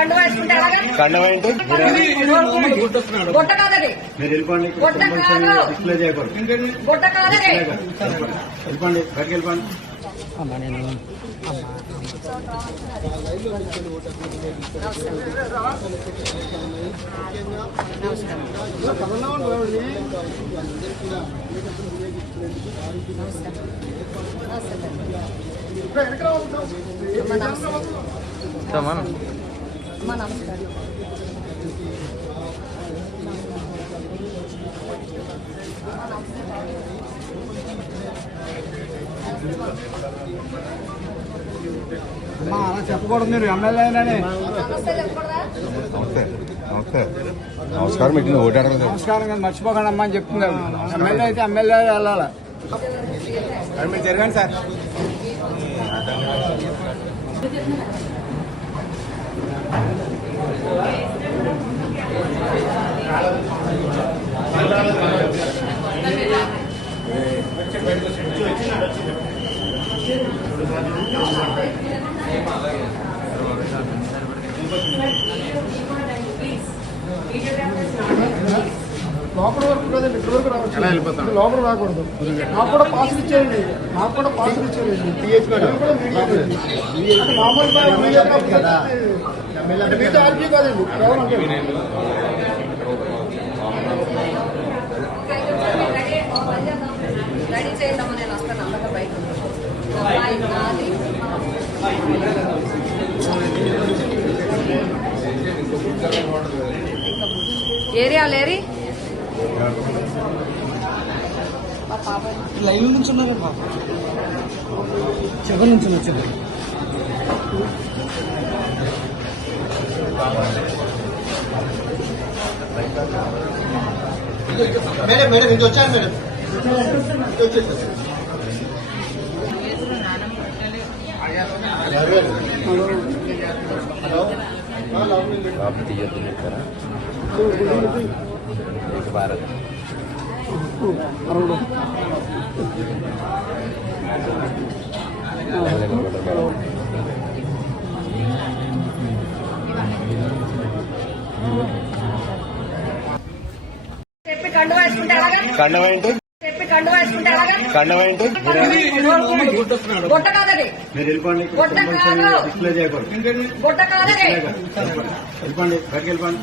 చెప్పి కండు వేసుకుంటే అలాగా కండం ఏంటి? మీరు వెళ్ళిపోండి. డిస్ప్లే చేయకూడదు. వెళ్ళిపోండి. బయటకు వెళ్ళిపోండి. అమ్మా నమస్కారం. అమ్మా, అలా చెప్పకూడదు మీరు ఎమ్మెల్యేనని నమస్తే నమస్కారం మీకు ఓటు అడగలేదు నమస్కారం కదా మర్చిపోకండి అమ్మా అని చెప్తుంది. ఎమ్మెల్యే అయితే ఎమ్మెల్యే వెళ్ళాలి? మీరు జరగండి సార్. లోపల వరకు కదండి ఇక్కడ వరకు రావచ్చు. లోపల రాకూడదు. నాకు కూడా పాస్ ఇచ్చేయండి. నాకు కూడా పాస్ ఇచ్చేయండి. మామూలు మీతో ఆర్పీ కాదండి. కేవలం ఏరియా లేరి? లైవ్ నుంచి ఉన్నారు చివరి నుంచి వచ్చింది మేడం మేడం ఇంకొచ్చాను మేడం. ఇది వచ్చేసారు బాబు తీయద్దు చెప్పారా భారత్ చెప్పి ఏంటి చెప్పి కండు వేసుకుంటే అలాగా కండం ఏంటి? గుట్ట కాదది. మీరు వెళ్ళిపోండి. గుట్ట కాదు. డిస్ప్లే చేయకూడదు. గుట్ట కాదది. వెళ్ళిపోండి. బయటకు వెళ్ళిపోండి.